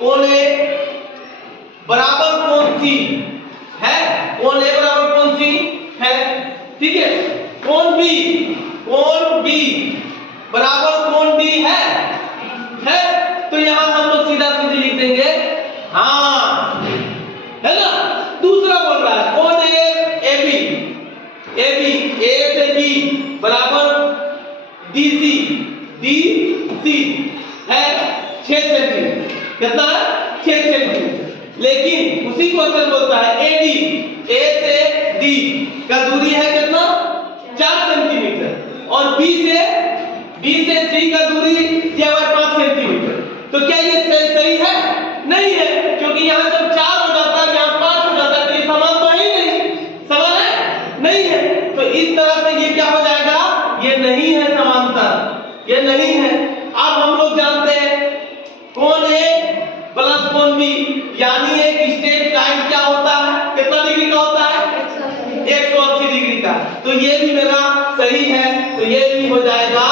कोण ए बराबर कोण सी है, कोण ए बराबर कोण सी है, ठीक है। कोण बी बराबर कोण डी है, तो यहां हम लोग सीधा सीधी लिख देंगे हाँ, है ना। दूसरा बोल रहा है कोण ए से बी बराबर डीसी है 6 सेंटीमीटर, कितना है 6 सेंटीमीटर। लेकिन उसी क्वेश्चन बोलता है ए से डी का दूरी है कितना 4 सेंटीमीटर और बी से सी का दूरी दिया हुआ है 5 सेंटीमीटर। तो क्या ये सही है? नहीं है, क्योंकि यहाँ जब 4 हो जाता है यहाँ 5 हो जाता है, तो ये समान तो है ही नहीं, समान है नहीं है। तो इस तरह से ये क्या हो जाएगा, ये नहीं है समांतर, ये नहीं है। अब हम लोग जानते हैं कोण ए प्लस कोण बी यानी एक स्ट्रेट लाइन क्या होता है, कितना डिग्री का होता है 180 डिग्री का। तो ये भी मेरा सही है, तो ये भी हो जाएगा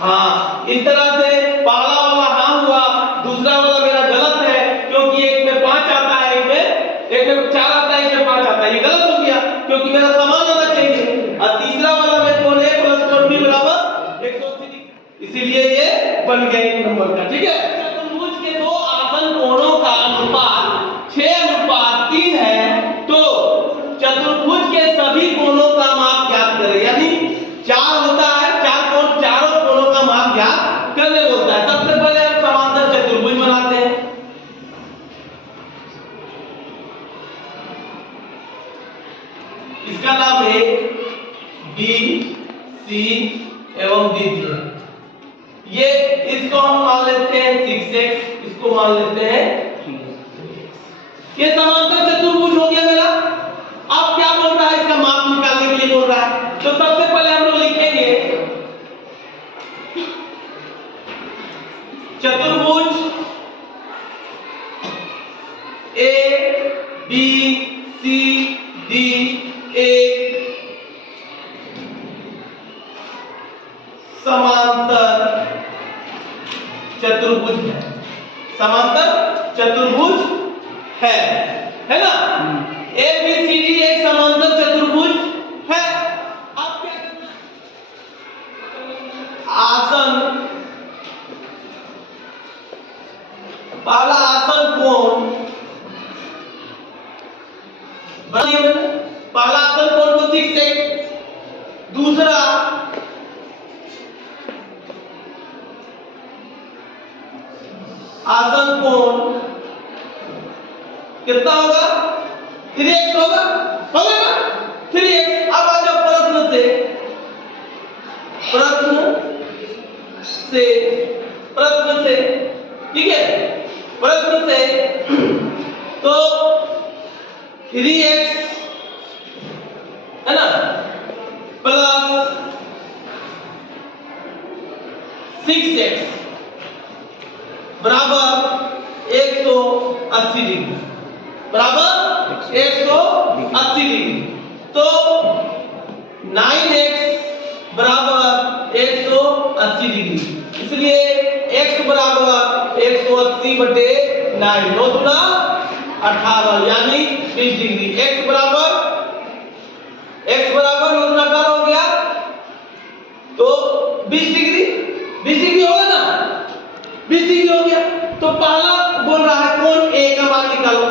हाँ। इस तरह से पहला वाला हाँ हुआ, दूसरा वाला मेरा गलत है, क्योंकि एक में 5 आता है, एक में 4 आता है, एक में 5 आता है, ये गलत हो गया क्योंकि मेरा समान होना चाहिए। और तीसरा वाला में कोण ए प्लस कोण बी बराबर 180 डिग्री, इसीलिए ये बन गया एक नंबर का, ठीक है। चतुर्भुज के दो आसन कोणों का अनुपात 6:3 है, तो चतुर्भुज के सभी कोणों का माप ज्ञात करें। यानी 4 होता है, 4 कोण, चारों कोणों का माप ज्ञात करने बोलता है। सबसे पहले हम समांतर चतुर्भुज बनाते हैं। इसका नाम है बी सी एवं डी है। ये इसको हम मान लेते हैं 6x, इसको मान लेते हैं 3x। ये समांतर चतुर्भुज हो गया मेरा। अब क्या बोल रहा है, इसका माप निकालने के लिए बोल रहा है। तो सबसे पहले हम लोग लिखेंगे चतुर्भुज ए बी सी डी एक समांतर चतुर्भुज है, समांतर चतुर्भुज है ना। ए बी सी डी एक समांतर चतुर्भुज है। अब क्या करना है, आसन, पहला आसन कोण, पहला आसन कोण को 6x, दूसरा आसन कोण कितना होगा 3x होगा ना 3x। अब आ जाओ प्रश्न से, ठीक है, प्रश्न से। तो 3x है ना प्लस 6x बराबर 180 डिग्री, बराबर 180 डिग्री। तो 9x बराबर 180 डिग्री, इसलिए x बराबर 180/9, 9 गुना 18 यानी 20 डिग्री। x बराबर 9 गुना 18 हो गया, तो 20 डिग्री होगा ना, 20 डिग्री हो गया। तो पहला बोल रहा है कोण ए का मान निकालो,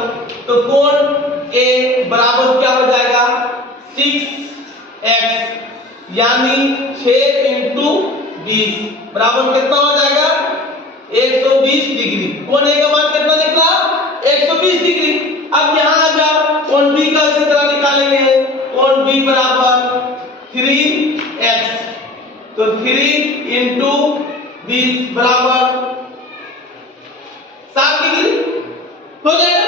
तो कोण ए बराबर क्या हो जाएगा 6x यानी 6 × 20 बराबर कितना हो जाएगा 120 डिग्री। कोण ए का मान कितना निकला 120 डिग्री। अब यहां आ जाओ, कोण बी का इसी तरह निकालेंगे। कोण बी बराबर 3x, तो 3 × 20 बराबर 7 डिग्री हो जाएगा।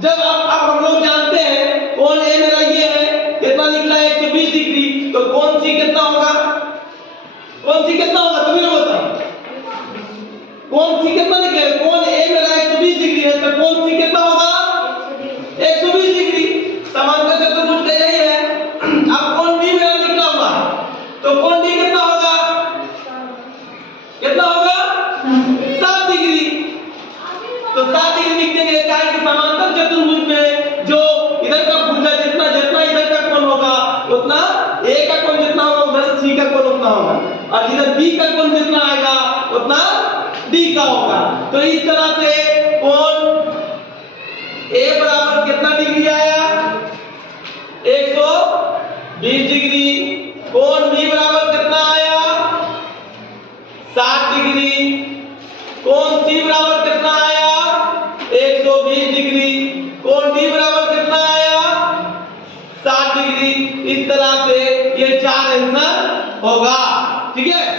जब अब हम लोग जानते हैं कोण ए मेरा ये है, कितना निकला 120 डिग्री, तो कोण सी कितना होगा, कोण सी कितना होगा तुम लोग बताओ। कोण सी कितना निकलेगा, कोण ए मेरा 120 डिग्री है, तो कोण सी कितना होगा 120 डिग्री। समांतर चतुर्भुज का यही है। अब कोण बी मेरा निकला हुआ, तो कोण डी कितना होगा 7 डिग्री। में जो इधर का भुजा जितना जितना इधर का कोण होगा उतना ए का कोण जितना होगा उधर सी का कोण उतना होगा और जिधर बी का कोण जितना आएगा उतना डी का होगा। तो इस तरह से कोण ए बराबर कितना डिग्री आया 120 डिग्री, कोण बी बराबर कितना आया 60 डिग्री, कोण सी बराबर कितना आया 120 डिग्री, कोण डी बराबर कितना आया 60 डिग्री। इस तरह से ये चार आंसर होगा। ठीक है।